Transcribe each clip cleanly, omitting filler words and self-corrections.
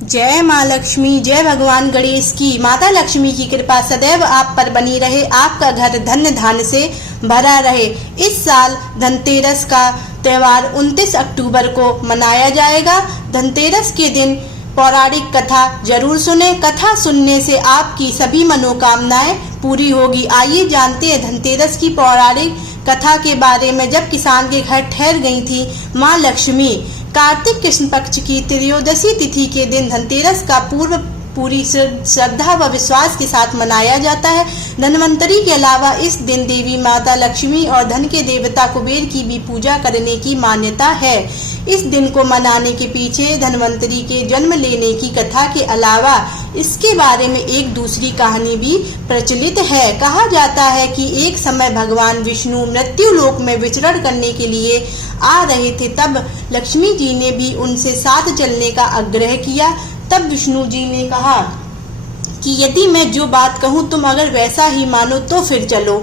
जय माँ लक्ष्मी, जय भगवान गणेश की। माता लक्ष्मी की कृपा सदैव आप पर बनी रहे, आपका घर धन्य धान्य से भरा रहे। इस साल धनतेरस का त्योहार 29 अक्टूबर को मनाया जाएगा। धनतेरस के दिन पौराणिक कथा जरूर सुने। कथा सुनने से आपकी सभी मनोकामनाएं पूरी होगी। आइए जानते हैं धनतेरस की पौराणिक कथा के बारे में। जब किसान के घर ठहर गई थी माँ लक्ष्मी, कार्तिक कृष्ण पक्ष की त्रयोदशी तिथि के दिन धनतेरस का पूर्व पूरी श्रद्धा व विश्वास के साथ मनाया जाता है। धनवंतरी के अलावा इस दिन देवी माता लक्ष्मी और धन के देवता कुबेर की भी पूजा करने की मान्यता है। इस दिन को मनाने के पीछे धनवंतरी के जन्म लेने की कथा के अलावा इसके बारे में एक दूसरी कहानी भी प्रचलित है। कहा जाता है कि एक समय भगवान विष्णु मृत्यु लोक में विचरण करने के लिए आ रहे थे। तब लक्ष्मी जी ने भी उनसे साथ चलने का आग्रह किया। तब विष्णु जी ने कहा कि यदि मैं जो बात कहूँ तुम अगर वैसा ही मानो तो फिर चलो।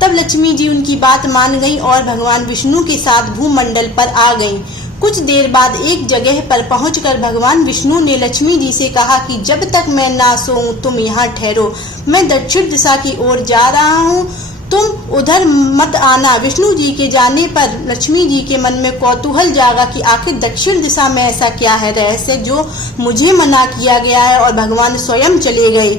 तब लक्ष्मी जी उनकी बात मान गईं और भगवान विष्णु के साथ भूमंडल पर आ गईं। कुछ देर बाद एक जगह पर पहुंचकर भगवान विष्णु ने लक्ष्मी जी से कहा कि जब तक मैं ना सोऊं तुम यहाँ ठहरो, मैं दक्षिण दिशा की ओर जा रहा हूँ, तुम उधर मत आना। विष्णु जी के जाने पर लक्ष्मी जी के मन में कौतूहल जागा कि आखिर दक्षिण दिशा में ऐसा क्या है रहस्य जो मुझे मना किया गया है, और भगवान स्वयं चले गए।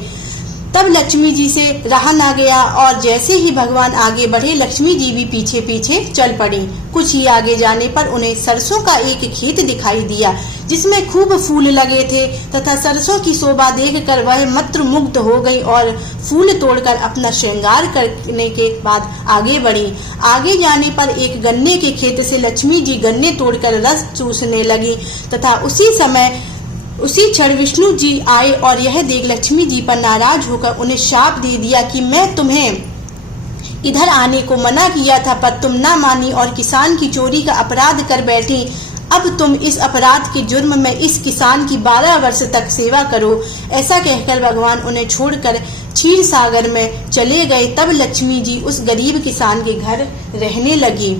तब लक्ष्मी जी से रहा ना गया और जैसे ही भगवान आगे बढ़े लक्ष्मी जी भी पीछे पीछे चल पड़ी। कुछ ही आगे जाने पर उन्हें सरसों का एक खेत दिखाई दिया जिसमें खूब फूल लगे थे तथा सरसों की शोभा देखकर वह मंत्रमुग्ध हो गई और फूल तोड़कर अपना श्रृंगार करने के बाद आगे बढ़ी। आगे जाने पर एक गन्ने के खेत से लक्ष्मी जी गन्ने तोड़कर रस चूसने लगी तथा उसी क्षण विष्णु जी आए और यह देख लक्ष्मी जी पर नाराज होकर उन्हें शाप दे दिया कि मैं तुम्हें इधर आने को मना किया था पर तुम ना मानी और किसान की चोरी का अपराध कर बैठी। अब तुम इस अपराध के जुर्म में इस किसान की 12 वर्ष तक सेवा करो। ऐसा कहकर भगवान उन्हें छोड़कर क्षीर सागर में चले गए। तब लक्ष्मी जी उस गरीब किसान के घर रहने लगी।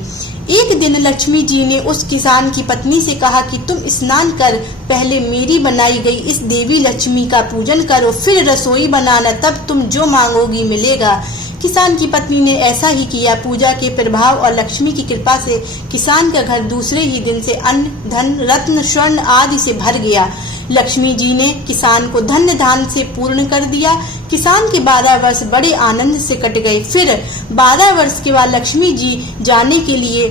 एक दिन लक्ष्मी जी ने उस किसान की पत्नी से कहा कि तुम स्नान कर पहले मेरी बनाई गई इस देवी लक्ष्मी का पूजन करो, फिर रसोई बनाना, तब तुम जो मांगोगी मिलेगा। किसान की पत्नी ने ऐसा ही किया। पूजा के प्रभाव और लक्ष्मी की कृपा से किसान का घर दूसरे ही दिन से अन्न धन रत्न स्वर्ण आदि से भर गया। लक्ष्मी जी ने किसान को धन्य धान्य से पूर्ण कर दिया। किसान के 12 वर्ष बड़े आनंद से कट गए। फिर 12 वर्ष के बाद लक्ष्मी जी जाने के लिए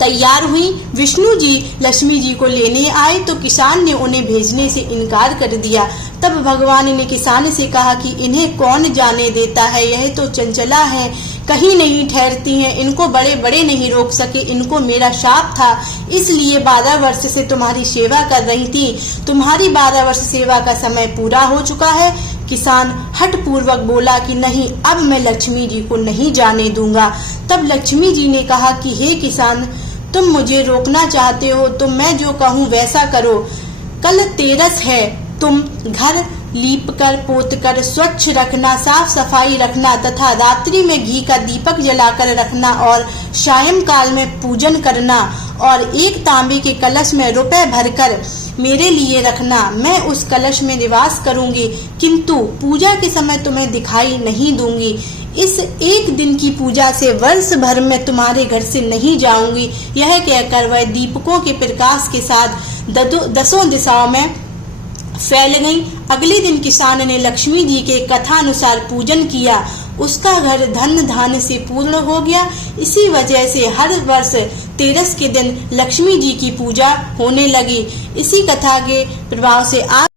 तैयार हुई। विष्णु जी लक्ष्मी जी को लेने आए तो किसान ने उन्हें भेजने से इनकार कर दिया। तब भगवान ने किसान से कहा कि इन्हें कौन जाने देता है, यह तो चंचला है, कहीं नहीं ठहरती हैं, इनको बड़े बड़े नहीं रोक सके, इनको मेरा शाप था इसलिए 12 वर्ष से तुम्हारी सेवा कर रही थी। तुम्हारी 12 वर्ष सेवा का समय पूरा हो चुका है। किसान हठ पूर्वक बोला कि नहीं, अब मैं लक्ष्मी जी को नहीं जाने दूंगा। तब लक्ष्मी जी ने कहा कि हे किसान, तुम मुझे रोकना चाहते हो तो मैं जो कहूँ वैसा करो। कल तेरस है, तुम घर लीप कर पोत कर स्वच्छ रखना, साफ सफाई रखना तथा रात्रि में घी का दीपक जलाकर रखना और सायंकाल में पूजन करना और एक तांबे के कलश में रुपए भरकर मेरे लिए रखना। मैं उस कलश में निवास करूंगी किंतु पूजा के समय तुम्हें दिखाई नहीं दूंगी। इस एक दिन की पूजा से वर्ष भर में तुम्हारे घर से नहीं जाऊंगी। यह कहकर वह दीपकों के प्रकाश के साथ दसों दिशाओं में फैल गई। अगले दिन किसान ने लक्ष्मी जी के कथानुसार पूजन किया। उसका घर धन धान्य से पूर्ण हो गया। इसी वजह से हर वर्ष तेरस के दिन लक्ष्मी जी की पूजा होने लगी। इसी कथा के प्रभाव से आज